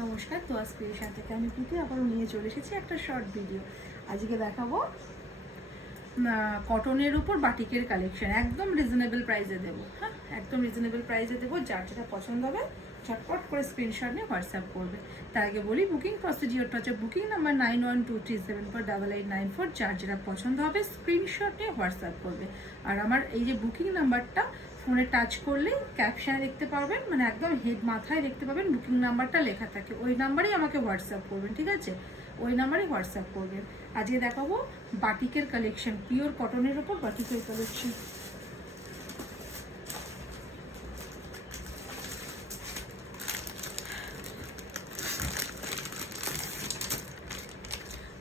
নমস্কার, তো ক্রিয়েশন থেকে আমি প্রীতি আবারও নিয়ে চলে এসেছি একটা শর্ট ভিডিও। আজকে দেখাবো কটনের উপর বাটিকের কালেকশন, একদম রিজনেবল প্রাইসে দেবো। হ্যাঁ, একদম রিজনেবল প্রাইসে দেবো। যার যেটা পছন্দ হবে ঝটপট করে স্ক্রিনশট নিয়ে হোয়াটসঅ্যাপ করবে। তার আগে বলি, বুকিং প্রসিডিওরটা হচ্ছে বুকিং নাম্বার 9123748894। যার যেটা পছন্দ হবে স্ক্রিনশট নিয়ে হোয়াটসঅ্যাপ করবে। আর আমার এই যে বুকিং নাম্বারটা ফোনে টাচ করলে ক্যাপশনে দেখতে পাবেন, মানে একদম হেড মাথায় দেখতে পাবেন বুকিং নাম্বারটা লেখা থাকে। ওই নাম্বারেই আমাকে হোয়াটসঅ্যাপ করবেন, ঠিক আছে? ওই নাম্বারেই হোয়াটসঅ্যাপ করবেন। আজকে দেখাবো বাটিকের কালেকশন, পিওর কটনের ওপর বাটিকের কালেকশন।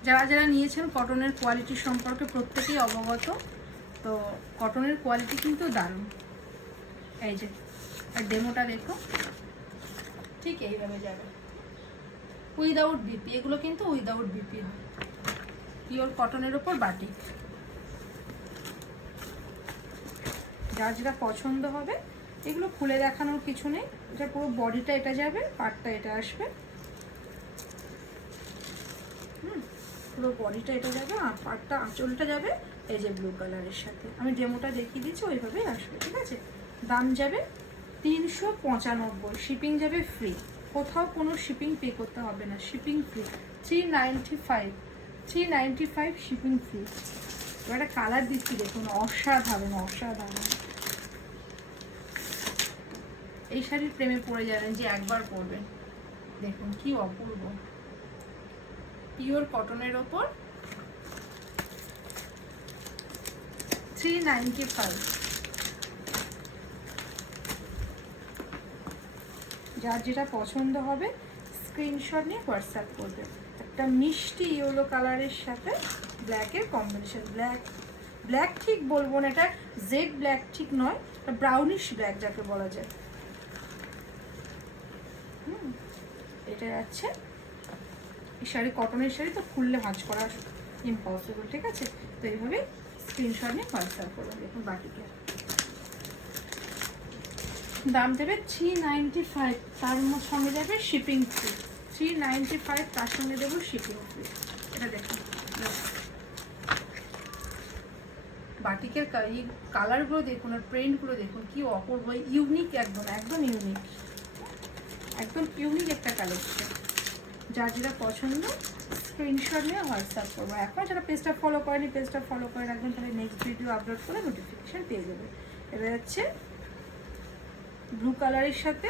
যারা যারা নিয়েছেন কটনের কোয়ালিটি সম্পর্কে প্রত্যেকেই অবগত। তো কটনের কোয়ালিটি কিন্তু দারুণ। এই যে আর ডেমোটা দেখো, ঠিক এইভাবে যাবে উইদাউট বিপি। এগুলো কিন্তু উইদাউট বিপি হয়, পিওর কটনের ওপর বাটিক। যার যেটা পছন্দ হবে, এগুলো খুলে দেখানোর কিছু নেই। এটা পুরো বডিটা এটা যাবে, পার্টটা এটা আসবে। পুরো বডিটা এটা যাবে আর পার্টটা আঁচলটা যাবে এই যে ব্লু কালারের সাথে। আমি ডেমোটা দেখিয়ে দিচ্ছি, ওইভাবেই আসবে, ঠিক আছে? দাম যাবে 395, শিপিং যাবে ফ্রি। কোথাও কোনো শিপিং পে করতে হবে না, শিপিং ফ্রি। 395 shipping free. এবার একটা কালার দিচ্ছি, দেখুন, অসাধারণ অসাধারণ। এই শাড়ির প্রেমে পড়ে যাবেন যে একবার পরবেন। দেখুন কি অপূর্ব, পিওর কটনের ওপর 395। যার যেটা পছন্দ হবে স্ক্রিনশট নিয়ে হোয়াটসঅ্যাপ করবে। একটা মিষ্টি ইয়েলো কালারের সাথে ব্ল্যাকের কম্বিনেশন। ব্ল্যাক ঠিক বলবো না, এটা জেড ব্ল্যাক ঠিক নয়, ব্রাউনিশ ব্ল্যাক যাকে বলা যায়। এটা যাচ্ছে এই শাড়ি, কটনের শাড়ি তো খুললে ভাঁজ করা ইম্পসিবল, ঠিক আছে? তো এইভাবে স্ক্রিনশট নিয়ে হোয়াটসঅ্যাপ করবেন। দেখুন বাটিকে দাম দেবে 395, তার সঙ্গে যাবে শিপিং ফ্রি। 395 তার সঙ্গে দেবো শিপিং ফ্রি। এটা দেখুন বাটিকের কালারগুলো দেখুন আর প্রিন্টগুলো দেখুন, কি অপূর্ব, ইউনিক, একদম একদম ইউনিক, একদম ইউনিক একটা কালেকশন। যার যেটা পছন্দ স্ক্রিনশট নিয়ে হোয়াটসঅ্যাপ করবো। এখন যারা পেজটা ফলো করেনি, পেজটা ফলো করে রাখবেন, তাহলে নেক্সট ভিডিও আপলোড করে নোটিফিকেশান পেয়ে যাবে। এটা যাচ্ছে ব্লু কালারের সাথে